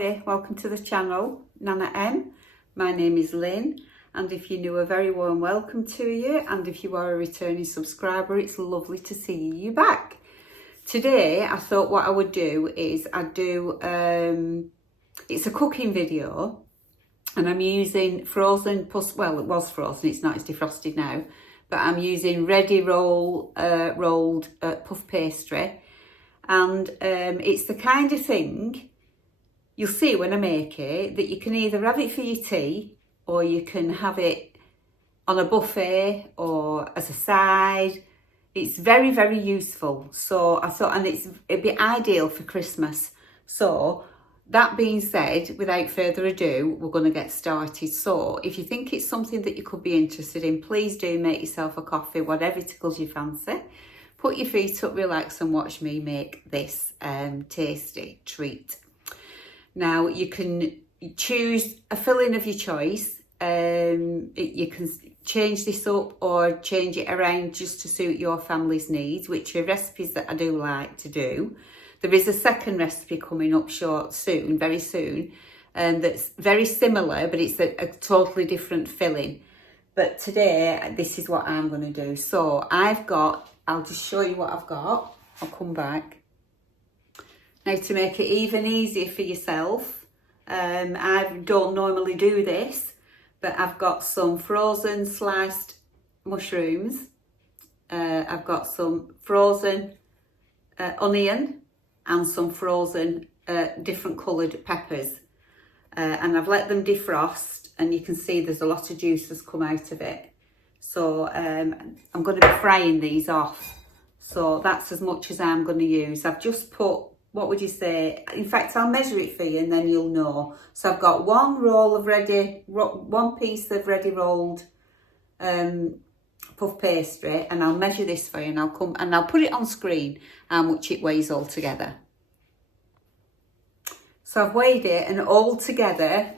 everybody, welcome to the channel, Nanna-M. My name is Lynn, and if you're new, a very warm welcome to you, and if you are a returning subscriber, it's lovely to see you back. Today I thought what I would do is it's a cooking video, and I'm using frozen, well it was frozen, it's not, it's defrosted now, but I'm using ready rolled puff pastry. And it's the kind of thing you'll see when I make it, that you can either have it for your tea, or you can have it on a buffet or as a side. It's very, very useful. So I thought, and it'd be ideal for Christmas. So that being said, without further ado, we're going to get started. So if you think it's something that you could be interested in, please do make yourself a coffee, whatever tickles your fancy. Put your feet up, relax, and watch me make this tasty treat. Now, you can choose a filling of your choice. You can change this up or change it around just to suit your family's needs, which are recipes that I do like to do. There is a second recipe coming up very soon, that's very similar, but it's a totally different filling. But today, this is what I'm going to do. So I'll just show you what I've got. I'll come back. Now, to make it even easier for yourself, I don't normally do this, but I've got some frozen sliced mushrooms. I've got some frozen onion and some frozen different coloured peppers. And I've let them defrost, and you can see there's a lot of juice that's come out of it. So I'm going to be frying these off. So that's as much as I'm going to use. I've just put, what would you say? In fact, I'll measure it for you and then you'll know. So I've got one piece of ready rolled puff pastry, and I'll measure this for you, and I'll put it on screen how much it weighs all together. So I've weighed it, and all together,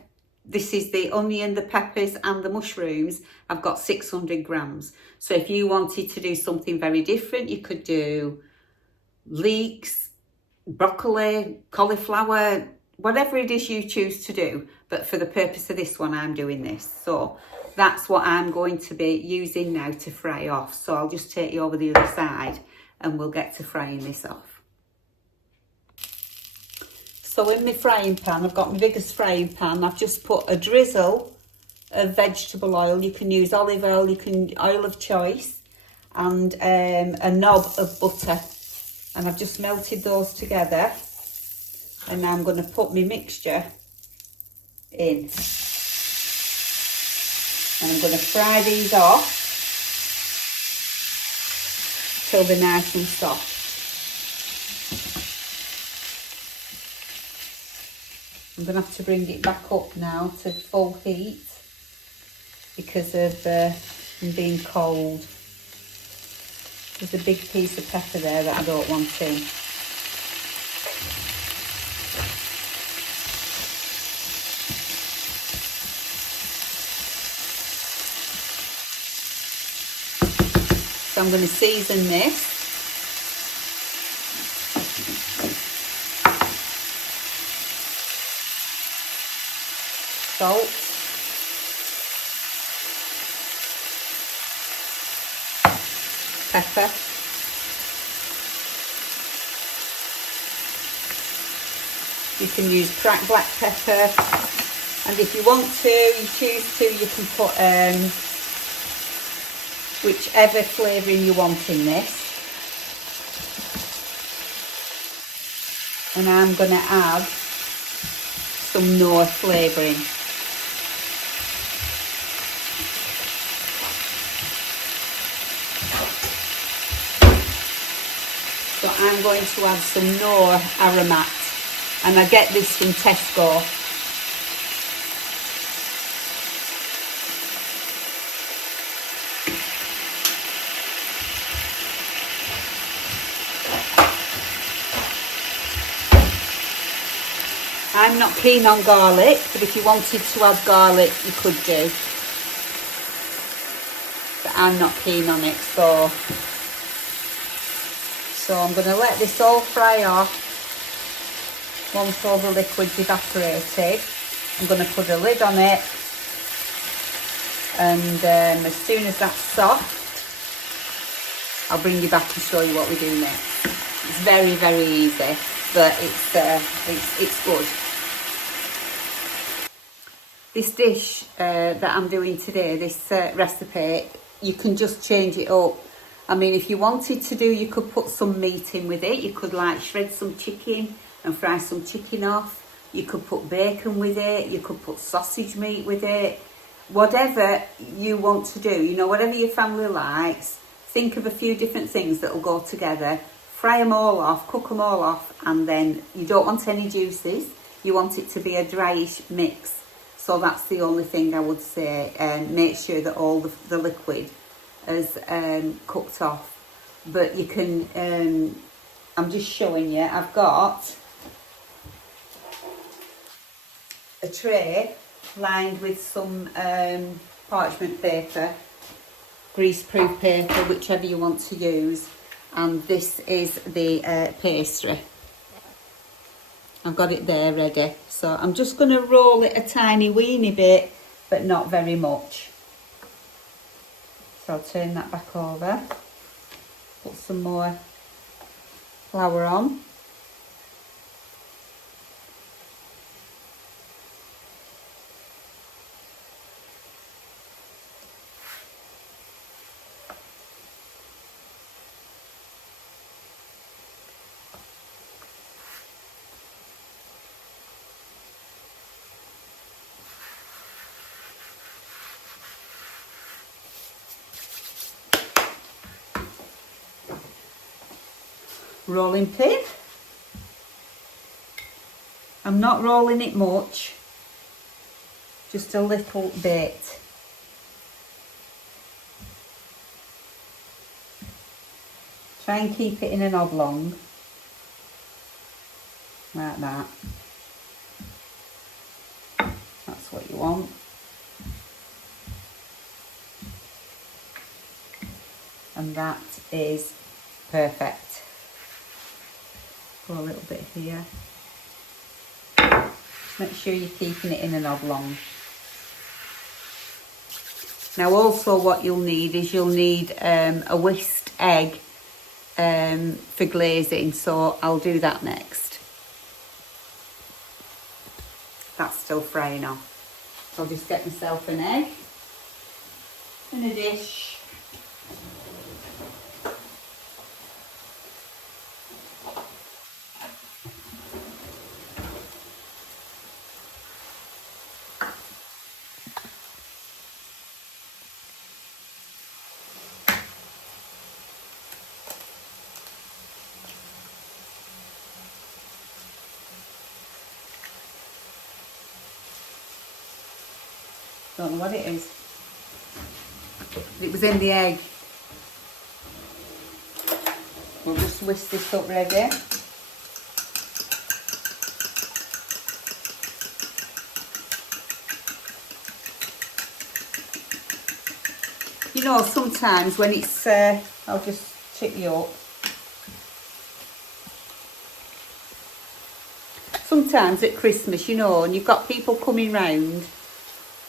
this is the onion, the peppers and the mushrooms. I've got 600 grams. So if you wanted to do something very different, you could do leeks, broccoli, cauliflower, whatever it is you choose to do. But for the purpose of this one, I'm doing this. So that's what I'm going to be using now to fry off. So I'll just take you over the other side and we'll get to frying this off. So in my frying pan, I've got my biggest frying pan. I've just put a drizzle of vegetable oil. You can use olive oil, you can oil of choice, and a knob of butter. And I've just melted those together. And now I'm going to put my mixture in. And I'm going to fry these off till they're nice and soft. I'm going to have to bring it back up now to full heat because of them being cold. There's a big piece of pepper there that I don't want in. So I'm going to season this. Salt, pepper, you can use cracked black pepper, and if you want to, you choose to, you can put whichever flavouring you want in this. And I'm going to add some Knorr flavouring. So I'm going to add some Knorr Aromat, and I get this from Tesco. I'm not keen on garlic, but if you wanted to add garlic, you could do. But I'm not keen on it, so I'm going to let this all fry off. Once all the liquid's evaporated, I'm going to put a lid on it, and as soon as that's soft, I'll bring you back and show you what we do next. It's very, very easy, but it's good. This dish that I'm doing today, this recipe, you can just change it up. I mean, if you wanted to do, you could put some meat in with it. You could like shred some chicken and fry some chicken off. You could put bacon with it. You could put sausage meat with it. Whatever you want to do, you know, whatever your family likes, think of a few different things that will go together. Fry them all off, cook them all off, and then you don't want any juices. You want it to be a dryish mix. So that's the only thing I would say. Make sure that all the liquid is cooked off. But you can, I'm just showing you, I've got a tray lined with some parchment paper, greaseproof paper, whichever you want to use. And this is the pastry. I've got it there ready. So I'm just going to roll it a tiny weeny bit, but not very much. So I'll turn that back over. Put some more flour on. Rolling pin. I'm not rolling it much, just a little bit. Try and keep it in an oblong, like that. That's what you want. And that is perfect. Go a little bit here. Just make sure you're keeping it in an oblong. Now also what you'll need is a whisked egg for glazing, so I'll do that next. That's still frying off. So I'll just get myself an egg in a dish. Don't know what it is. It was in the egg. We'll just whisk this up ready. You know, sometimes when it's, I'll just tip you up. Sometimes at Christmas, you know, and you've got people coming round,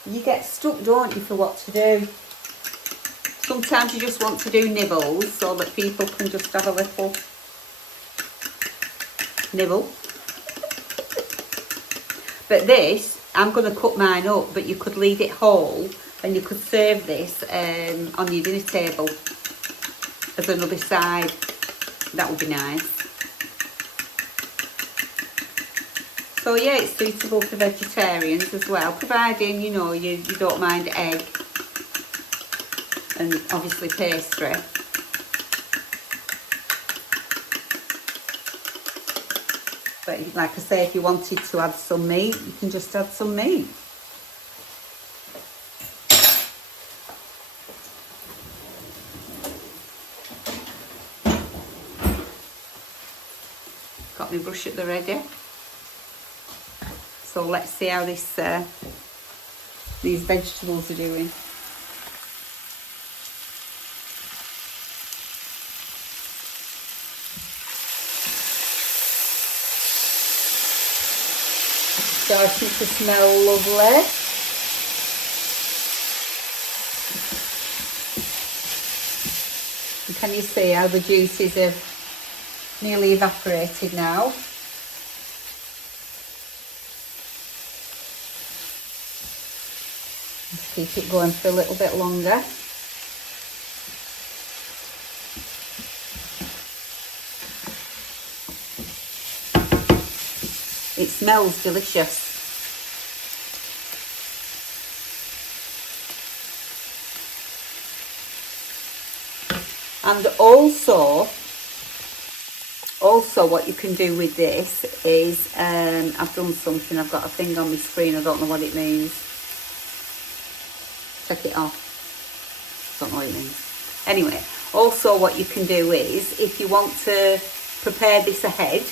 you get stuck, don't you, for what to do. Sometimes you just want to do nibbles so that people can just have a little nibble. But this, I'm going to cut mine up, but you could leave it whole and you could serve this on your dinner table as another side. That would be nice. So yeah, it's suitable for vegetarians as well, providing, you know, you don't mind egg and obviously pastry. But like I say, if you wanted to add some meat, you can just add some meat. Got my brush at the ready. So let's see how this these vegetables are doing. starting to smell lovely. And can you see how the juices have nearly evaporated now? Let's keep it going for a little bit longer. It smells delicious. And also what you can do with this is, I've done something, I've got a thing on my screen, I don't know what it means. Check it off. Don't know what it means. Anyway, also what you can do is, if you want to prepare this ahead,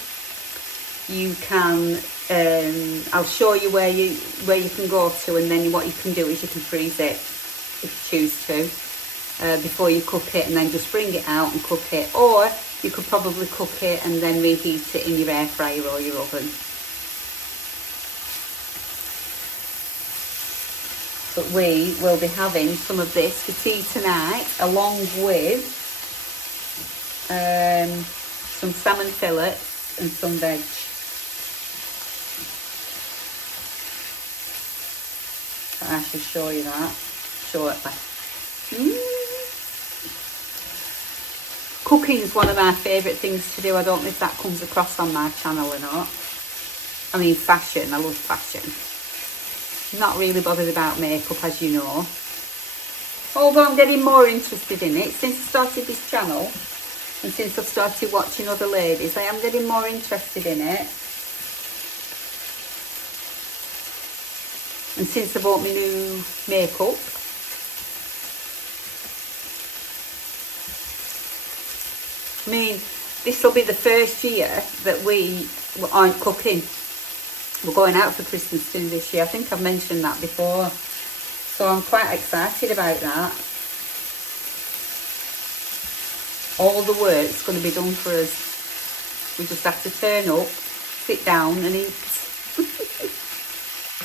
you can, I'll show you where you can go to, and then what you can do is you can freeze it if you choose to before you cook it, and then just bring it out and cook it. Or you could probably cook it and then reheat it in your air fryer or your oven. But we will be having some of this for tea tonight, along with some salmon fillets and some veg. I shall show you that shortly. Cooking is one of my favourite things to do. I don't know if that comes across on my channel or not. I mean, fashion. I love fashion. Not really bothered about makeup, as you know. Although I'm getting more interested in it since I started this channel, and since I've started watching other ladies, I am getting more interested in it. And since I bought my new makeup, I mean, this will be the first year that we aren't cooking. We're going out for Christmas soon this year. I think I've mentioned that before. So I'm quite excited about that. All the work's going to be done for us. We just have to turn up, sit down and eat.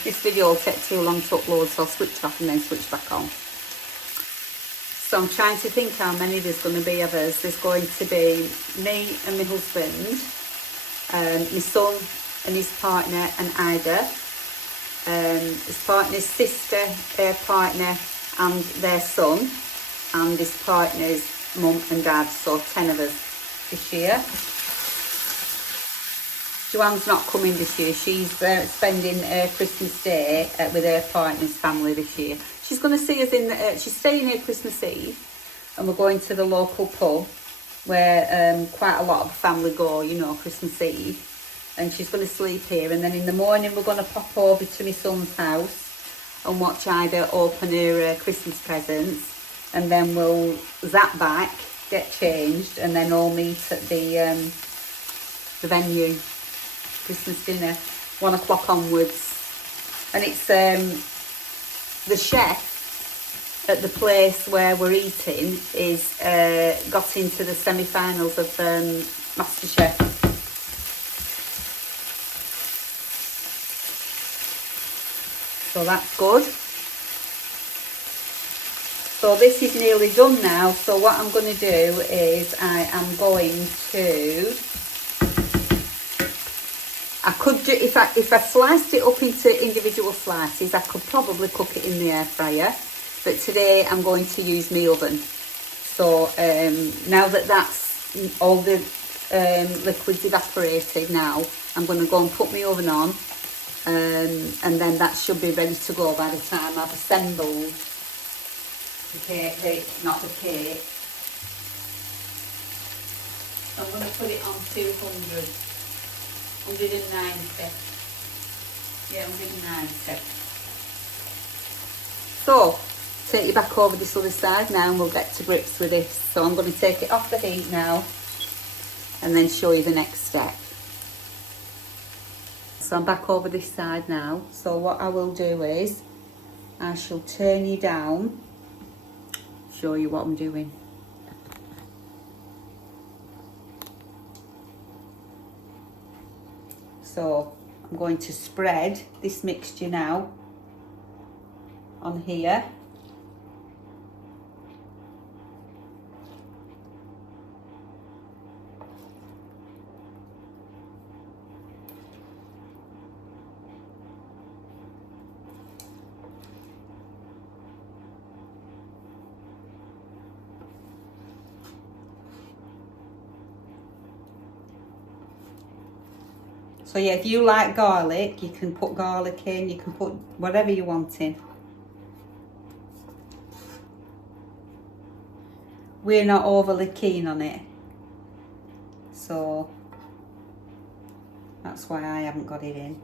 This video will take too long to upload, so I'll switch off and then switch back on. So I'm trying to think how many there's going to be of us. There's going to be me and my husband, my son and his partner and Ida, his partner's sister, their partner and their son, and his partner's mum and dad, so 10 of us this year. Joanne's not coming this year. She's spending Christmas Day with her partner's family this year. She's going to see us in the, she's staying here Christmas Eve, and we're going to the local pub where quite a lot of the family go, you know, Christmas Eve. And she's going to sleep here, and then in the morning we're going to pop over to my son's house and watch Ida open her Christmas presents, and then we'll zap back, get changed, and then all meet at the venue. Christmas dinner, 1 o'clock onwards. And it's the chef at the place where we're eating is got into the semi-finals of MasterChef. So that's good. So this is nearly done now. So what I'm going to do is I am going to, I could do, if I sliced it up into individual slices, I could probably cook it in the air fryer. But today I'm going to use my oven. So now that that's all the liquids evaporated now, I'm going to go and put my oven on. And then that should be ready to go by the time I've assembled the cake, not the cake. I'm going to put it on 200. 190. Yeah, 190. So, take you back over this other side now and we'll get to grips with this. So I'm going to take it off the heat now and then show you the next step. So I'm back over this side now. So what I will do is I shall turn you down, show you what I'm doing. So I'm going to spread this mixture now on here. So yeah, if you like garlic, you can put garlic in, you can put whatever you want in. We're not overly keen on it, so that's why I haven't got it in.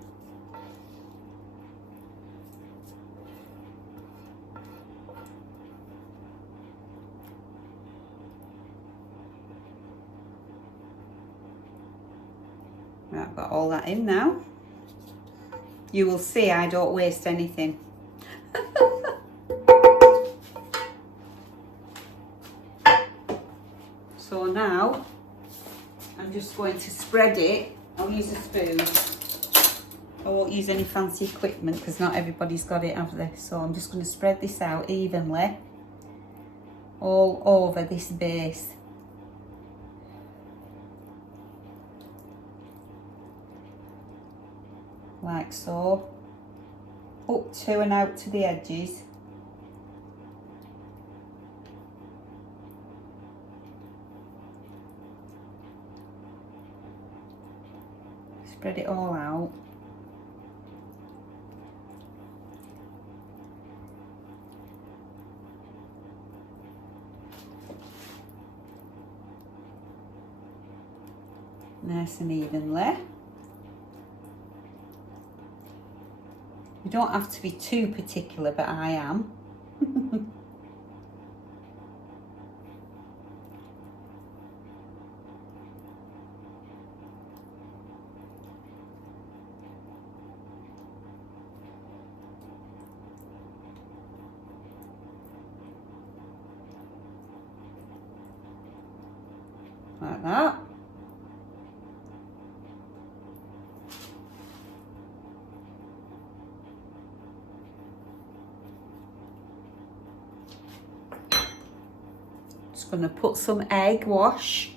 Right, I've got all that in now. You will see I don't waste anything. So now I'm just going to spread it. I'll use a spoon. I won't use any fancy equipment because not everybody's got it, have they? So I'm just going to spread this out evenly all over this base. Like so. Up to and out to the edges. Spread it all out. Nice and evenly. You don't have to be too particular, but I am. Like that. Just going to put some egg wash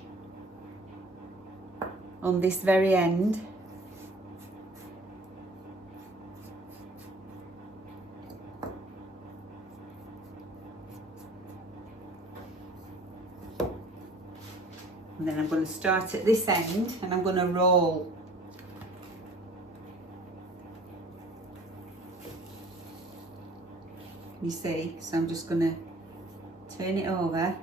on this very end. And then I'm going to start at this end and I'm going to roll. You see, so I'm just going to turn it over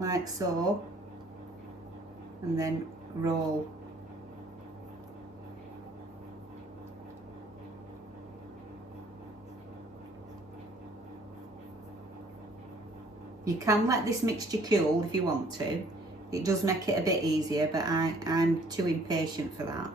like so and then roll. You can let this mixture cool if you want to. It does make it a bit easier, but I'm too impatient for that.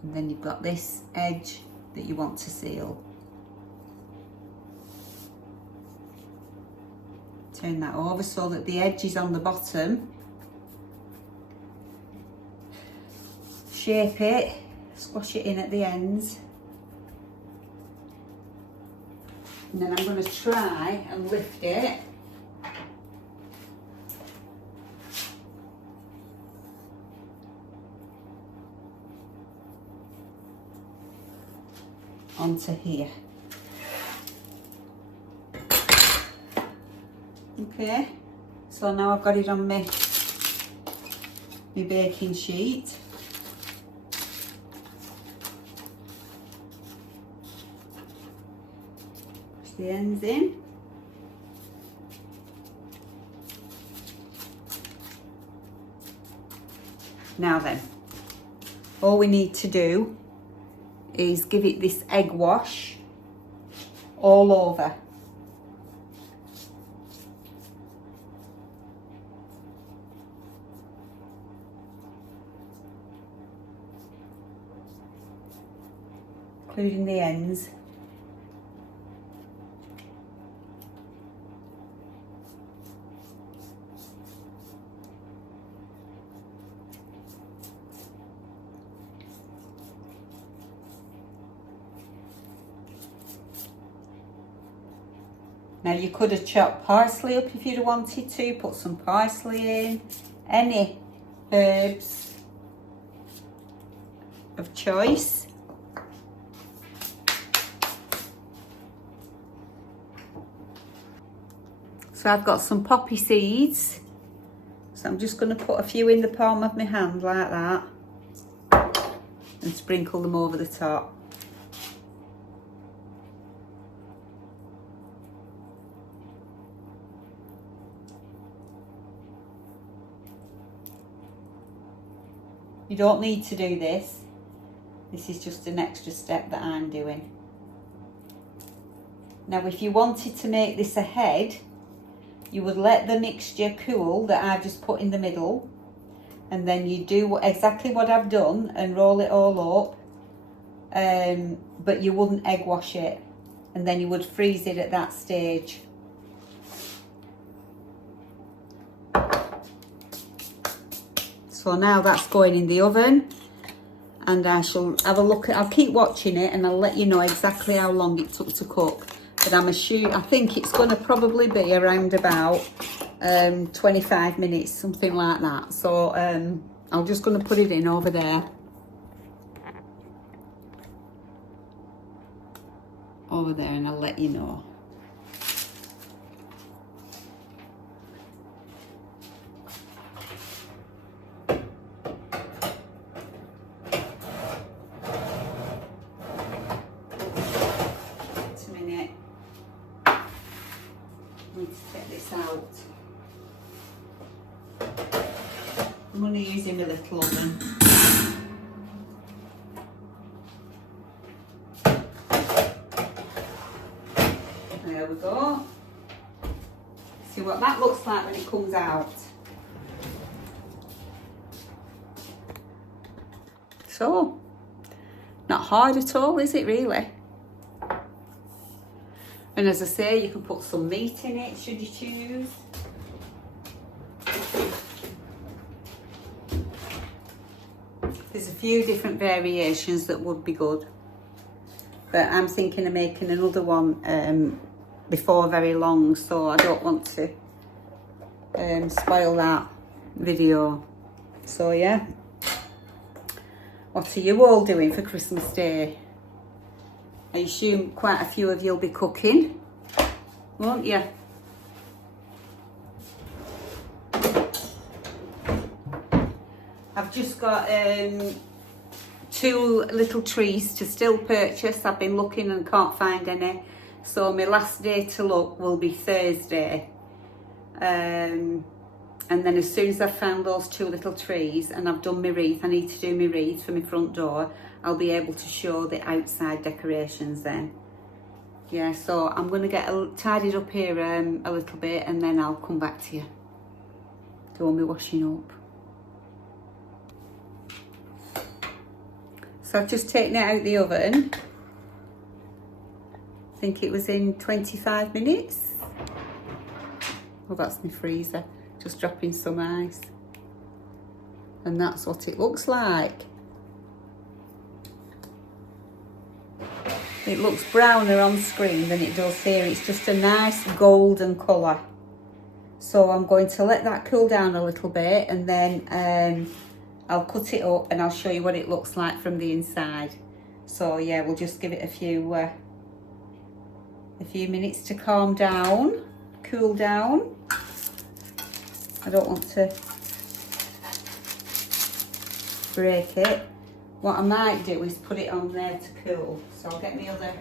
And then you've got this edge that you want to seal. Turn that over so that the edge is on the bottom. Shape it, squash it in at the ends. And then I'm going to try and lift it. Onto here. Okay, so now I've got it on my baking sheet. Push the ends in. Now then, all we need to do is give it this egg wash all over. including the ends. Now you could have chopped parsley up if you'd wanted to, put some parsley in, any herbs of choice. So I've got some poppy seeds, so I'm just going to put a few in the palm of my hand like that and sprinkle them over the top. You don't need to do this. This is just an extra step that I'm doing. Now if you wanted to make this a head, you would let the mixture cool that I've just put in the middle, and then you do exactly what I've done and roll it all up, but you wouldn't egg wash it, and then you would freeze it at that stage. So now that's going in the oven, and I shall have a look at, I'll keep watching it and I'll let you know exactly how long it took to cook. But I think it's going to probably be around about 25 minutes, something like that. So I'm just going to put it in over there. Over there, and I'll let you know. Need to take this out. I'm only using my little oven. There we go. See what that looks like when it comes out. So, not hard at all, is it really? And as I say, you can put some meat in it, should you choose. There's a few different variations that would be good. But I'm thinking of making another one before very long, so I don't want to spoil that video. So yeah. What are you all doing for Christmas Day? I assume quite a few of you'll be cooking, won't you? I've just got 2 little trees to still purchase. I've been looking and can't find any. So my last day to look will be Thursday. And then as soon as I've found those 2 little trees and I've done my wreath, I need to do my wreath for my front door, I'll be able to show the outside decorations then. Yeah, so I'm going to get tidied up here a little bit, and then I'll come back to you. Do all my washing up. So I've just taken it out of the oven. I think it was in 25 minutes. Well, that's my freezer. Just dropping some ice. And that's what it looks like. It looks browner on screen than it does here. It's just a nice golden colour. So I'm going to let that cool down a little bit, and then I'll cut it up and I'll show you what it looks like from the inside. So yeah, we'll just give it a few minutes to calm down, cool down. I don't want to break it. What I might do is put it on there to cool. So I'll get the other.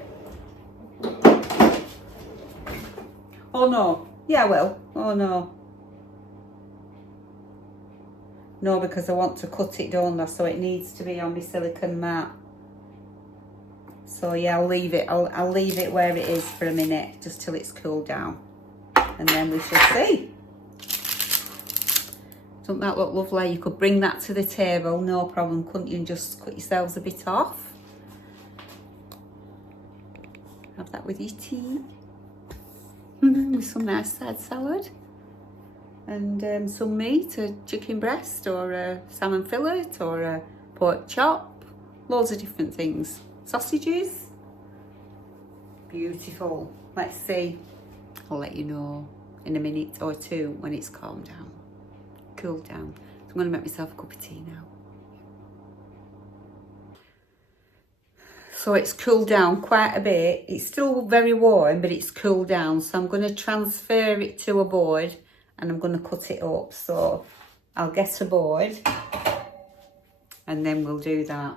Oh no, yeah I will. Oh no. No, because I want to cut it, don't I? So it needs to be on my silicone mat. So yeah, I'll leave it. I'll leave it where it is for a minute, just till it's cooled down, and then we shall see. Doesn't that look lovely? You could bring that to the table, no problem, couldn't you? And just cut yourselves a bit off. have that with your tea. With some nice side salad. And some meat, a chicken breast or a salmon fillet or a pork chop. Loads of different things. Sausages. Beautiful. Let's see. I'll let you know in a minute or two when it's calmed down. Cooled down. So I'm going to make myself a cup of tea now. So it's cooled down quite a bit. It's still very warm, but it's cooled down. So I'm going to transfer it to a board and I'm going to cut it up. So I'll get a board and then we'll do that.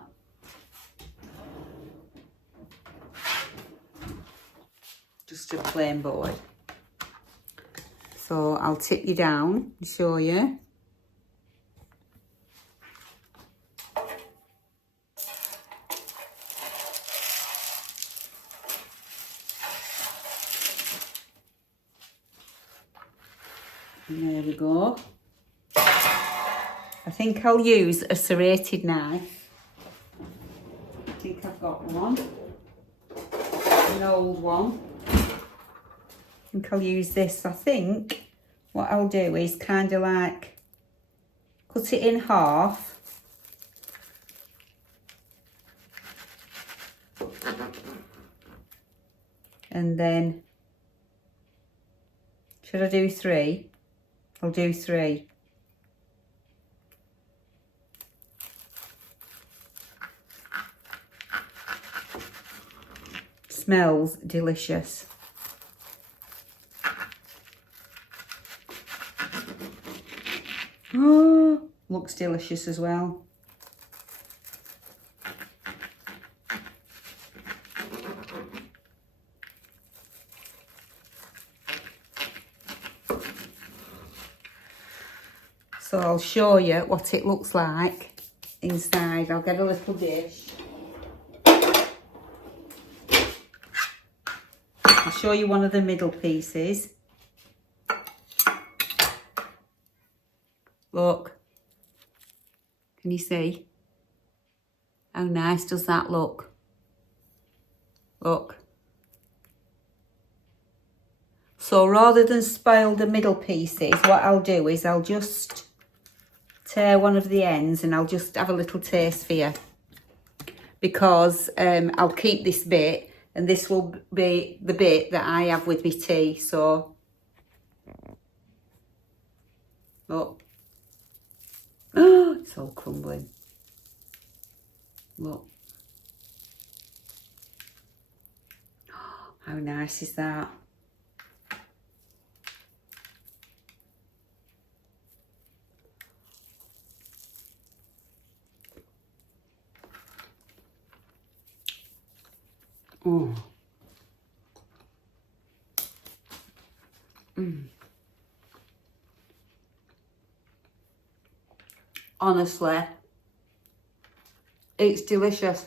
Just a plain board. So I'll tip you down and show you. And there we go. I think I'll use a serrated knife. I think I've got one. An old one. I think I'll use this. I think what I'll do is kind of like cut it in half. And then, should I do 3? I'll do 3. Smells delicious. Oh, looks delicious as well. So I'll show you what it looks like inside. I'll get a little dish. I'll show you one of the middle pieces. Look. Can you see? How nice does that look? Look. So rather than spoil the middle pieces, what I'll do is I'll just tear one of the ends and I'll just have a little taste for you. Because I'll keep this bit and this will be the bit that I have with my tea. So, look. Oh, it's all crumbling. Look. How nice is that? Oh. Honestly, it's delicious.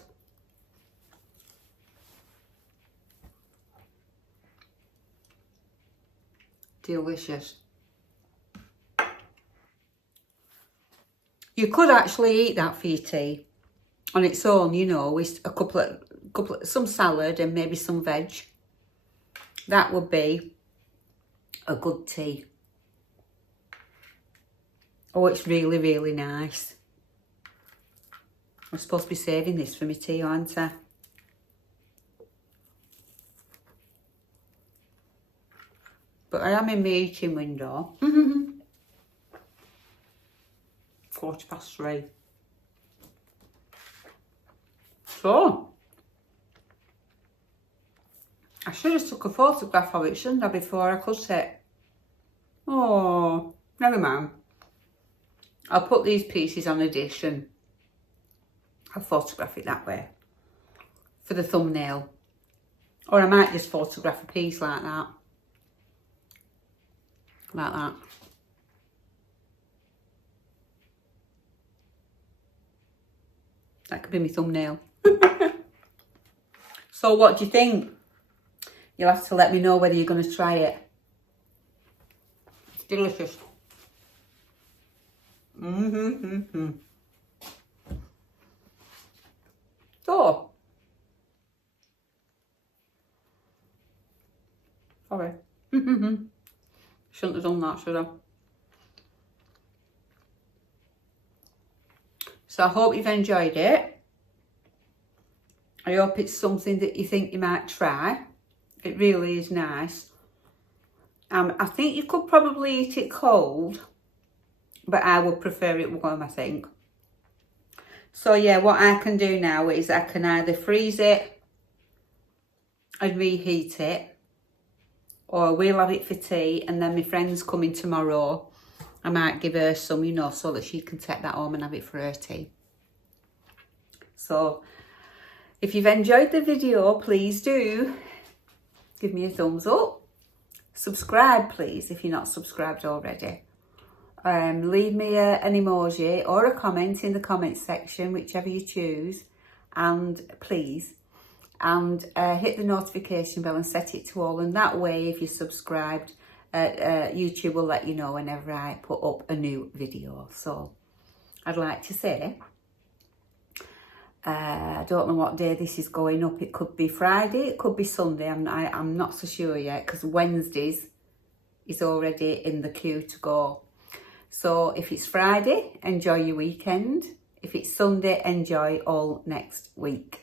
Delicious. You could actually eat that for your tea on its own, you know, with a couple of some salad and maybe some veg. That would be a good tea. Oh, it's really, really nice. I'm supposed to be saving this for my tea, aren't I? But I am in my eating window. 3:15. So, I should have took a photograph of it, shouldn't I, before I cut it? Oh, never mind. I'll put these pieces on a dish and I'll photograph it that way for the thumbnail. Or I might just photograph a piece like that. Like that. That could be my thumbnail. So what do you think? You'll have to let me know whether you're going to try it. It's delicious. So, Shouldn't have done that, should I? So I hope you've enjoyed it. I hope it's something that you think you might try. It really is nice. I think you could probably eat it cold, but I would prefer it warm, I think. So yeah, what I can do now is I can either freeze it and reheat it, or we'll have it for tea, and then my friend's coming tomorrow. I might give her some, you know, so that she can take that home and have it for her tea. So if you've enjoyed the video, please do give me a thumbs up. Subscribe, please, if you're not subscribed already. Leave me an emoji or a comment in the comment section, whichever you choose, and please, and hit the notification bell and set it to all, and that way if you're subscribed, YouTube will let you know whenever I put up a new video. So I'd like to say, I don't know what day this is going up. It could be Friday, it could be Sunday. I'm not so sure yet, because Wednesdays is already in the queue to go. So if it's Friday, enjoy your weekend. If it's Sunday, enjoy all next week.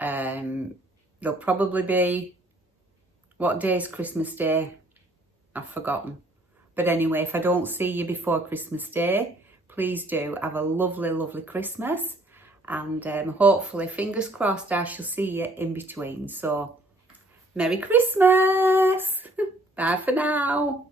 There'll probably be, what day is Christmas Day? I've forgotten. But anyway, if I don't see you before Christmas Day, please do have a lovely, lovely Christmas. And hopefully, fingers crossed, I shall see you in between. So, Merry Christmas! Bye for now.